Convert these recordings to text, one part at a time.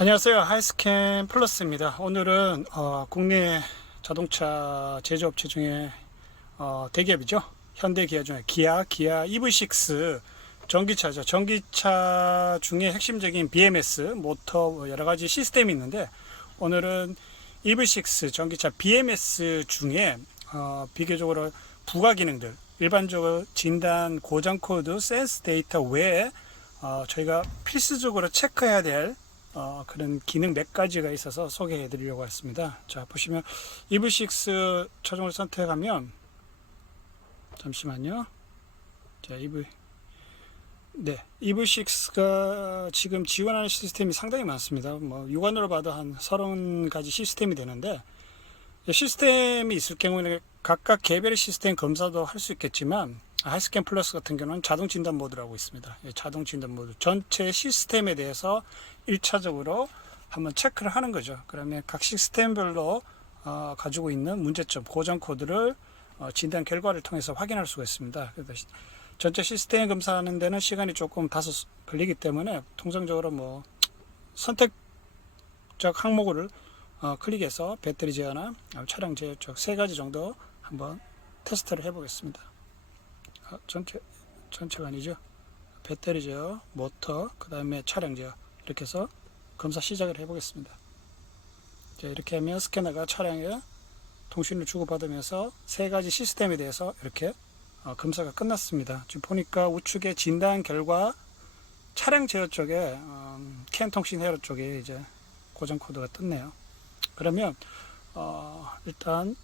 안녕하세요. 하이스캔 플러스입니다. 오늘은 국내 자동차 제조업체 중에 대기업이죠. 현대 기아 중에 기아 EV6 전기차죠. 전기차 중에 핵심적인 BMS 모터 여러 가지 시스템이 있는데, 오늘은 EV6 전기차 BMS 중에 비교적으로 부가 기능들, 일반적으로 진단, 고장 코드, 센스 데이터 외에 저희가 필수적으로 체크해야 될 그런 기능 몇 가지가 있어서 소개해 드리려고 했습니다. 자, 보시면 EV6 차종을 선택하면, 잠시만요. 자, EV6가 지금 지원하는 시스템이 상당히 많습니다. 뭐 육안으로 봐도 한 30가지 시스템이 되는데, 시스템이 있을 경우에는 각각 개별의 시스템 검사도 할 수 있겠지만, 하이스캔 플러스 같은 경우는 자동 진단 모드라고 있습니다. 자동 진단 모드, 전체 시스템에 대해서 1차적으로 한번 체크를 하는 거죠. 그러면 각 시스템별로 가지고 있는 문제점, 고장 코드를 진단 결과를 통해서 확인할 수가 있습니다. 그래서 전체 시스템 검사하는 데는 시간이 조금 다소 걸리기 때문에, 통상적으로 뭐 선택적 항목을 클릭해서 배터리 제어나 차량 제어 쪽 세 가지 정도 한번 테스트를 해보겠습니다. 전체가 아니죠. 배터리 제어, 모터, 그 다음에 차량 제어, 이렇게 해서 검사 시작을 해보겠습니다. 자, 이렇게 하면 스캐너가 차량에 통신을 주고받으면서 세 가지 시스템에 대해서 이렇게 검사가 끝났습니다. 지금 보니까 우측에 진단 결과 차량 제어 쪽에 캔 통신 회로 쪽에 이제 고장 코드가 떴네요. 그러면 일단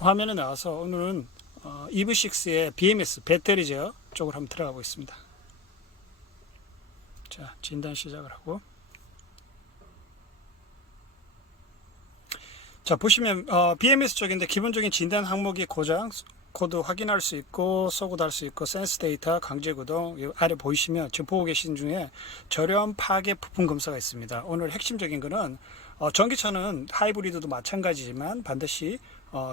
화면에 나와서 오늘은 EV6의 BMS 배터리 제어 쪽으로 한번 들어가 보겠습니다. 자, 진단 시작을 하고, 자, 보시면 BMS 쪽인데 기본적인 진단 항목이 고장 코드 확인할 수 있고, 소구도 할 수 있고, 센스 데이터, 강제 구동, 아래 보이시면 지금 보고 계신 중에 저렴 파괴 부품 검사가 있습니다. 오늘 핵심적인 거는 전기차는 하이브리드도 마찬가지지만 반드시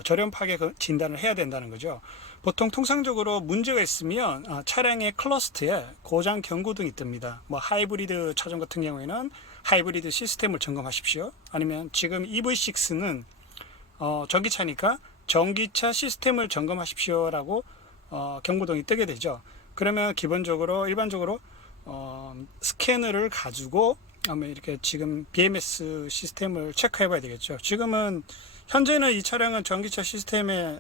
저렴 파괴 진단을 해야 된다는 거죠. 보통 통상적으로 문제가 있으면 차량의 클러스트에 고장 경고등이 뜹니다. 뭐 하이브리드 차종 같은 경우에는 하이브리드 시스템을 점검하십시오. 아니면 지금 EV6는 전기차니까 전기차 시스템을 점검하십시오라고 경고등이 뜨게 되죠. 그러면 기본적으로 일반적으로 스캐너를 가지고 이렇게 지금 BMS 시스템을 체크해 봐야 되겠죠. 지금은 현재는 이 차량은 전기차 시스템에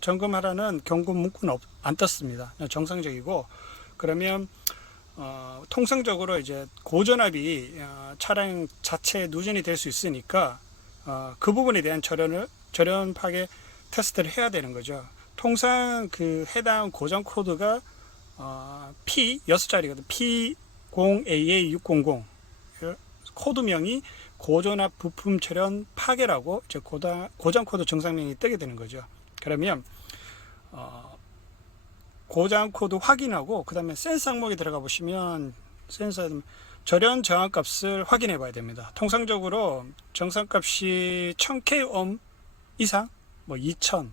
점검하라는 경고 문구는 안 떴습니다. 정상적이고, 그러면 통상적으로 이제 고전압이 차량 자체에 누전이 될 수 있으니까 그 부분에 대한 저련 파괴 테스트를 해야 되는 거죠. 통상 그 해당 고장 코드가 P 6자리거든. P0AA600 코드명이 고전압 부품 저련 파괴라고 이제 고장 코드 정상명이 뜨게 되는 거죠. 그러면 고장 코드 확인하고, 그 다음에 센서 항목에 들어가 보시면 센서 저련 저항값을 확인해 봐야 됩니다. 통상적으로 정상값이 1000kΩ 이상, 뭐 2000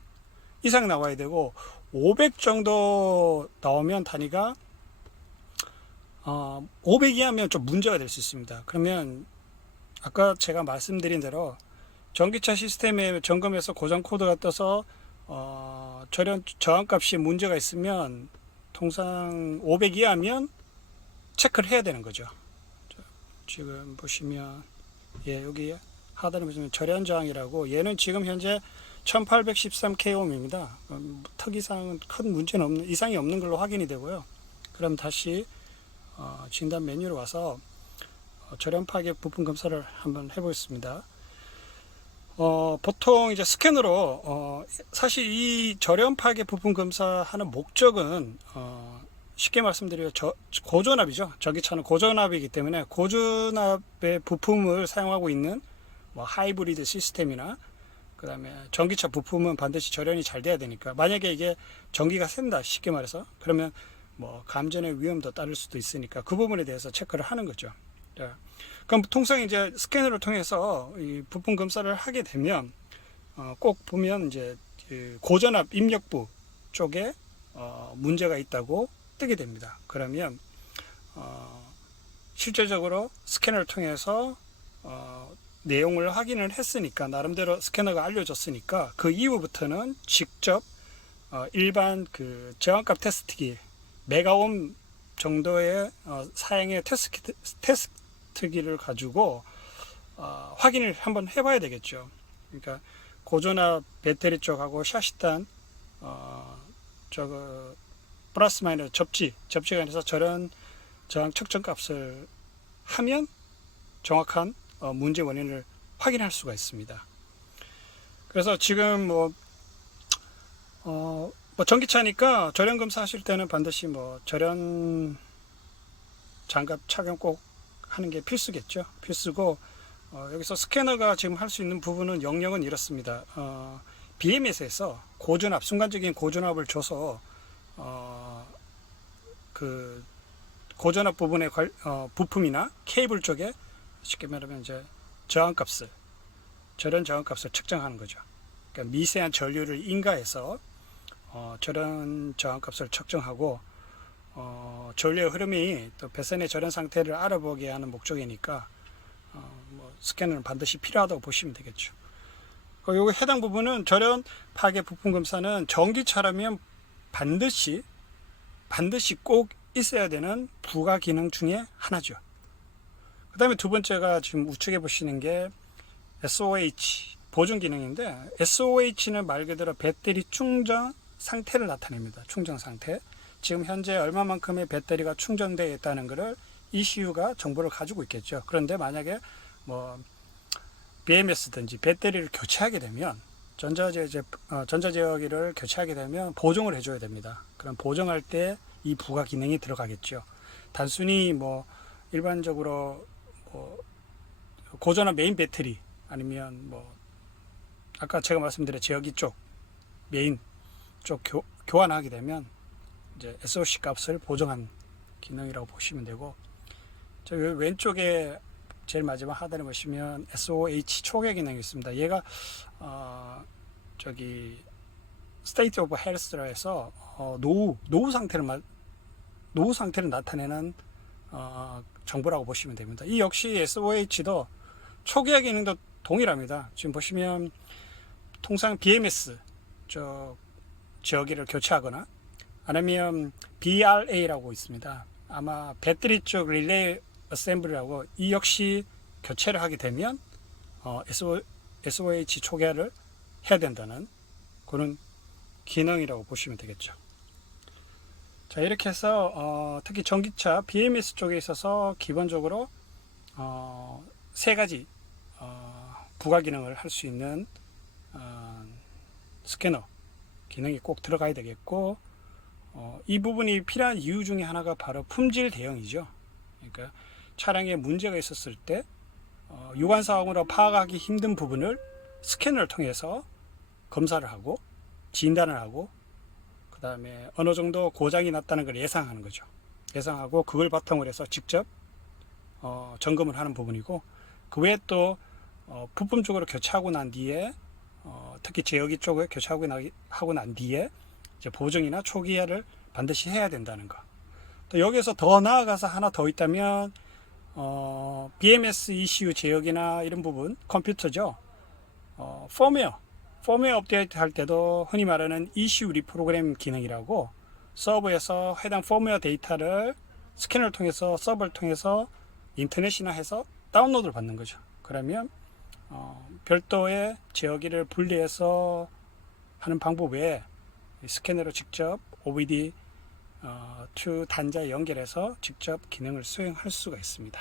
이상 나와야 되고, 500 정도 나오면 단위가 500 이하면 좀 문제가 될 수 있습니다. 그러면 아까 제가 말씀드린 대로 전기차 시스템에 점검해서 고장 코드가 떠서 저련 저항값이 문제가 있으면 통상 500 이하면 체크를 해야 되는 거죠. 지금 보시면 여기 하단에 보시면 저련 저항이라고, 얘는 지금 현재 1813kΩ입니다. 특이사항은 큰 문제는 없는, 이상이 없는 걸로 확인이 되고요. 그럼 다시 진단 메뉴로 와서 저련 파괴 부품 검사를 한번 해보겠습니다. 보통 이제 스캐너로 사실 이 저련 파괴 부품 검사하는 목적은 쉽게 말씀드리면 고전압이죠. 전기차는 고전압이기 때문에 고전압의 부품을 사용하고 있는 뭐 하이브리드 시스템이나 그 다음에 전기차 부품은 반드시 저련이 잘 돼야 되니까, 만약에 이게 전기가 샌다 쉽게 말해서, 그러면 뭐 감전의 위험도 따를 수도 있으니까 그 부분에 대해서 체크를 하는 거죠. 자, 그럼 통상 이제 스캐너를 통해서 이 부품 검사를 하게 되면 꼭 보면 이제 그 고전압 입력부 쪽에 문제가 있다고 뜨게 됩니다. 그러면 실질적으로 스캐너를 통해서 내용을 확인을 했으니까 나름대로 스캐너가 알려줬으니까 그 이후부터는 직접 일반 그 저항값 테스트기 메가옴 정도의 사양의 테스트기를 가지고 확인을 한번 해봐야 되겠죠. 그러니까 고전압 배터리 쪽하고 샤시단 저거 플러스 마이너스 접지가 아니라 저런 저항 측정 값을 하면 정확한 문제 원인을 확인할 수가 있습니다. 그래서 지금 뭐 전기차니까 절연 검사하실 때는 반드시 뭐 절연 장갑 착용 꼭 하는 게 필수겠죠. 필수고 여기서 스캐너가 지금 할 수 있는 부분은 영역은 이렇습니다. BMS에서 고전압, 순간적인 고전압을 줘서 그 고전압 부분의 부품이나 케이블 쪽에 쉽게 말하면 이제 저항값을, 절연 저항값을 측정하는 거죠. 그러니까 미세한 전류를 인가해서 절연 저항값을 측정하고 전류의 흐름이 또 배선의 절연 상태를 알아보게 하는 목적이니까 뭐 스캐너는 반드시 필요하다고 보시면 되겠죠. 요거 해당 부분은 절연 파괴 부품 검사는 전기차라면 반드시 꼭 있어야 되는 부가 기능 중에 하나죠. 그 다음에 두 번째가 지금 우측에 보시는 게 SOH 보존 기능인데, SOH는 말 그대로 배터리 충전 상태를 나타냅니다. 충전 상태. 지금 현재 얼마만큼의 배터리가 충전되어 있다는 것을 ECU가 정보를 가지고 있겠죠. 그런데 만약에 뭐 BMS든지 배터리를 교체하게 되면 전자제어기를 교체하게 되면 보정을 해줘야 됩니다. 그럼 보정할 때 이 부가 기능이 들어가겠죠. 단순히 뭐 일반적으로 뭐 고전압 메인 배터리 아니면 뭐 아까 제가 말씀드린 제어기 쪽 메인 쪽 교환하게 되면 이제 SOC 값을 보정한 기능이라고 보시면 되고, 저 왼쪽에 제일 마지막 하단에 보시면 SOH 초계 기능이 있습니다. 얘가 저기 스테이트 오브 헬스라 해서 노후 상태를 나타내는 정보라고 보시면 됩니다. 이 역시 SOH도 초기화 기능도 동일합니다. 지금 보시면 통상 BMS 저기를 교체하거나 아니면 BRA라고 있습니다. 아마 배터리 쪽 릴레이 어셈블리라고, 이 역시 교체를 하게 되면 SOH 초기화를 해야 된다는 그런 기능이라고 보시면 되겠죠. 자, 이렇게 해서 특히 전기차 BMS 쪽에 있어서 기본적으로 세 가지 부가 기능을 할 수 있는 스캐너 기능이 꼭 들어가야 되겠고, 이 부분이 필요한 이유 중에 하나가 바로 품질 대응이죠. 그러니까 차량에 문제가 있었을 때 유관사항으로 파악하기 힘든 부분을 스캐너를 통해서 검사를 하고 진단을 하고, 그 다음에 어느 정도 고장이 났다는 걸 예상하는 거죠. 예상하고 그걸 바탕으로 해서 직접 점검을 하는 부분이고, 그 외에 또 부품적으로 교체하고 난 뒤에 특히 제어기 쪽에 교체하고 난 뒤에 이제 보정이나 초기화를 반드시 해야 된다는 거. 또 여기서 더 나아가서 하나 더 있다면 BMS ECU 제어기나 이런 부분 컴퓨터죠. 펌웨어 업데이트 할 때도 흔히 말하는 ECU 리프로그램 기능이라고, 서버에서 해당 펌웨어 데이터를 스캐너를 통해서 서버를 통해서 인터넷이나 해서 다운로드를 받는 거죠. 그러면 별도의 제어기를 분리해서 하는 방법 외에 스캐너로 직접 OBD to 단자에 연결해서 직접 기능을 수행할 수가 있습니다.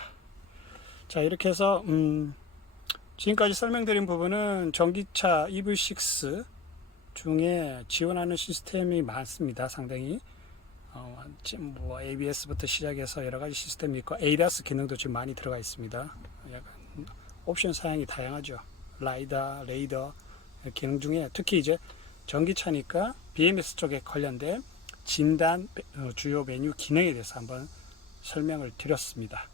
자, 이렇게 해서 지금까지 설명드린 부분은 전기차 EV6 중에 지원하는 시스템이 많습니다. 상당히 뭐 ABS부터 시작해서 여러 가지 시스템이 있고 ADAS 기능도 지금 많이 들어가 있습니다. 약간 옵션 사양이 다양하죠. 라이다, 레이더 기능 중에 특히 이제 전기차니까 BMS 쪽에 관련된 진단 주요 메뉴 기능에 대해서 한번 설명을 드렸습니다.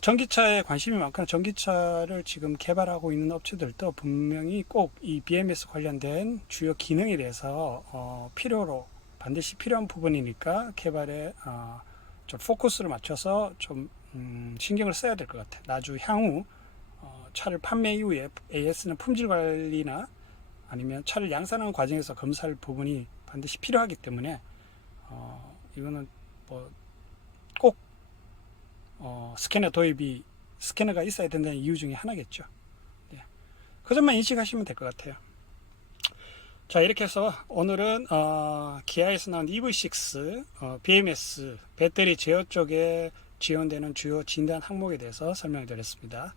전기차에 관심이 많거나 전기차를 지금 개발하고 있는 업체들도 분명히 꼭 이 BMS 관련된 주요 기능에 대해서 반드시 필요한 부분이니까 개발에 좀 포커스를 맞춰서 좀 신경을 써야 될 것 같아요. 나중 향후 차를 판매 이후에 AS는 품질 관리나 아니면 차를 양산하는 과정에서 검사할 부분이 반드시 필요하기 때문에 이거는 꼭 스캐너가 있어야 된다는 이유 중에 하나겠죠. 예. 그 점만 인식하시면 될 것 같아요. 자, 이렇게 해서 오늘은 기아에서 나온 EV6 BMS 배터리 제어 쪽에 지원되는 주요 진단 항목에 대해서 설명을 드렸습니다.